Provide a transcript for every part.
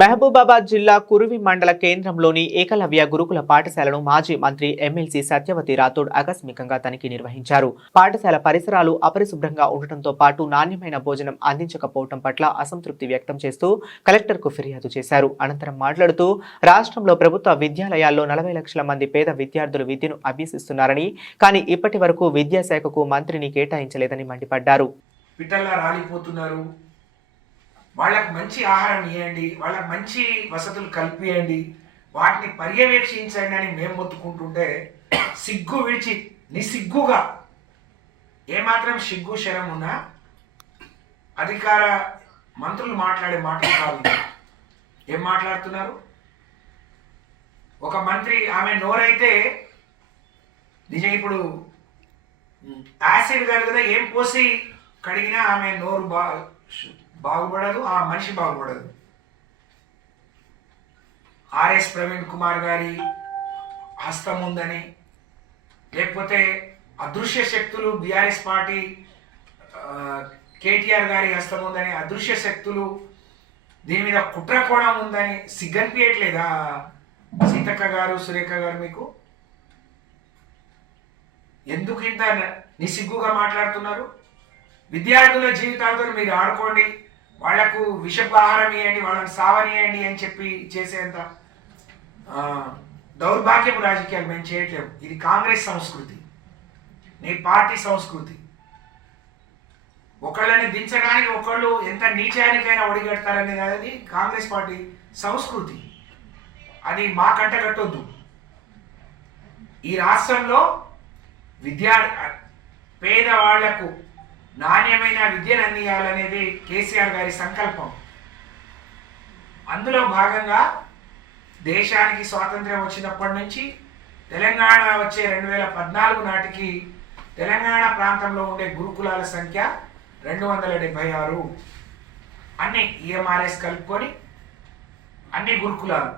మహబూబాబాద్ జిల్లా కురువి మండల కేంద్రంలోని ఏకలవ్య గురుకుల పాఠశాలను మాజీ మంత్రి ఎమ్మెల్సీ సత్యవతి రాథోడ్ ఆకస్మికంగా తనిఖీ నిర్వహించారు. పాఠశాల పరిసరాలు అపరిశుభ్రంగా ఉండటంతో పాటు నాణ్యమైన భోజనం అందించకపోవడం పట్ల అసంతృప్తి వ్యక్తం చేస్తూ కలెక్టర్కు ఫిర్యాదు చేశారు. అనంతరం మాట్లాడుతూ రాష్ట్రంలో ప్రభుత్వ విద్యాలయాల్లో నలభై లక్షల మంది పేద విద్యార్థులు విద్యను అభ్యసిస్తున్నారని కానీ ఇప్పటి వరకు విద్యాశాఖకు మంత్రిని కేటాయించలేదని మండిపడ్డారు. పిట్టల్లా రాలిపోతున్నారు. వాళ్ళకి మంచి ఆహారం ఇవ్వండి వాళ్ళకి మంచి వసతులు కల్పియండి వాటిని పర్యవేక్షించండి అని మేము మొత్తుకుంటుంటే సిగ్గు విడిచి నిసిగ్గుగా ఏమాత్రం సిగ్గు శరం ఉన్నా అధికార మంత్రులు మాట్లాడే మాటలు కాదు. ఏం మాట్లాడుతున్నారు? ఒక మంత్రి ఆమె నోరైతే నిజం ఇప్పుడు యాసిడ్ కాదు కదా ఏం పోసి కడిగినా ఆమె నోరు బా బాగుపడదు ఆ మనిషి బాగుపడదు. ఆర్ఎస్ ప్రవీణ్ కుమార్ గారి హస్తం ఉందని లేకపోతే అదృశ్య శక్తులు బీఆర్ఎస్ పార్టీ కేటీఆర్ గారి హస్తం ఉందని అదృశ్య శక్తులు దీని మీద కుట్ర కోణం ఉందని సిగ్గనిపించట్లేదా సీతక్క గారు సురేఖ గారు మీకు? ఎందుకు ఇంత నిసిగ్గుగా మాట్లాడుతున్నారు? విద్యార్థుల జీవితాలతో మీరు ఆడుకోండి. వాళ్ళకు విషపు ఆహారం ఇవ్వండి వాళ్ళని సావనియండి అని చెప్పి చేసేంత దౌర్భాగ్యపు రాజకీయాలు మేము చేయట్లేము. ఇది కాంగ్రెస్ సంస్కృతి. నీ పార్టీ సంస్కృతి. ఒకళ్ళని దించడానికి ఒకళ్ళు ఎంత నీచానికైనా ఒడిగడతారనేది అది కాంగ్రెస్ పార్టీ సంస్కృతి. అది మా కంట కట్టొద్దు. ఈ రాష్ట్రంలో విద్యా పేదవాళ్ళకు నాణ్యమైన విద్యను అందియాలనేది కేసీఆర్ గారి సంకల్పం. అందులో భాగంగా దేశానికి స్వాతంత్ర్యం వచ్చినప్పటి నుంచి తెలంగాణ వచ్చే రెండు వేల పద్నాలుగు నాటికి తెలంగాణ ప్రాంతంలో ఉండే గురుకులాల సంఖ్య రెండు వందల డెబ్బై ఆరు. అన్ని ఈఎంఆర్ఎస్ కలుపుకొని అన్ని గురుకులాలు.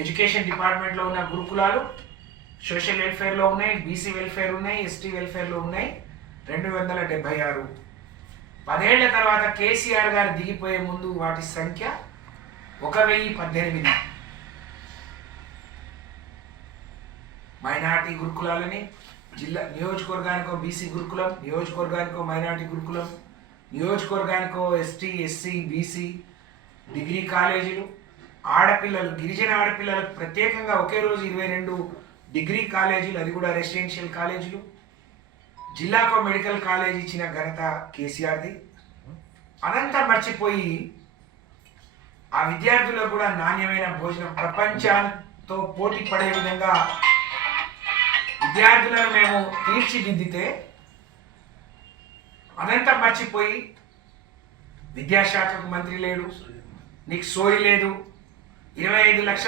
ఎడ్యుకేషన్ డిపార్ట్మెంట్లో ఉన్న గురుకులాలు సోషల్ వెల్ఫేర్లో ఉన్నాయి బీసీ వెల్ఫేర్ ఉన్నాయి ఎస్టీ వెల్ఫేర్లో ఉన్నాయి. రెండు వందల డెబ్బై ఆరు. పదేళ్ళ తర్వాత కేసీఆర్ గారు దిగిపోయే ముందు వాటి సంఖ్య ఒక వెయ్యి పద్దెనిమిది. మైనార్టీ గురుకులాలని జిల్లా నియోజకవర్గానికో బీసీ గురుకులం నియోజకవర్గానికో మైనార్టీ గురుకులం నియోజకవర్గానికో ఎస్టీ ఎస్సీ బీసీ డిగ్రీ కాలేజీలు ఆడపిల్లలు గిరిజన ఆడపిల్లలకు ప్రత్యేకంగా ఒకే రోజు ఇరవై రెండు డిగ్రీ కాలేజీలు అది కూడా రెసిడెన్షియల్ కాలేజీలు. జిల్లాకు మెడికల్ కాలేజ్ ఇచ్చిన ఘనత కేసీఆర్ది. అనంతం మర్చిపోయి ఆ విద్యార్థులకు కూడా నాణ్యమైన భోజనం ప్రపంచంతో పోటీ పడే విధంగా విద్యార్థులను మేము తీర్చిదిద్దితే అనంతం మర్చిపోయి విద్యాశాఖకు మంత్రి లేడు నీకు సోయి లేదు. ఇరవై ఐదు లక్షల